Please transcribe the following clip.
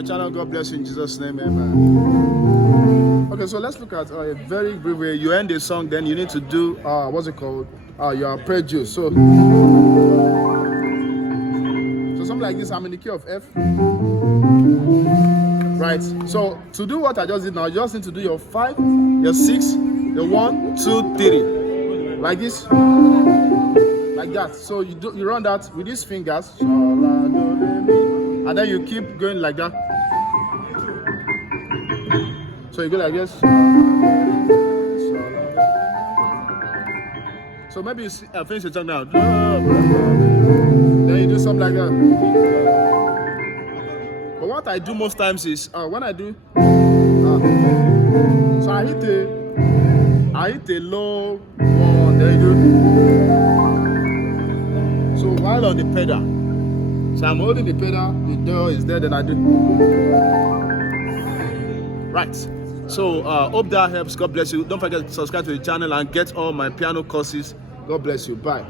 my channel. God bless you in Jesus' name, amen. Okay, so let's look at a very brief way. You end the song, then you need to do what's it called? Your appregio. So something like this. I'm in the key of F. Right. So to do what I just did now, you just need to do your 5, your 6, your 1, 2, 3, like this, like that. So you run that with these fingers, and then you keep going like that. So you go like this. So maybe you finish the song now. Then you do something like that. But what I do most times is when I do, so I hit a low one. There you go. So while on the pedal, so I'm holding the pedal, the door is there, then I do. Right. So hope that helps. God bless you. Don't forget to subscribe to the channel and get all my piano courses. God bless you. Bye.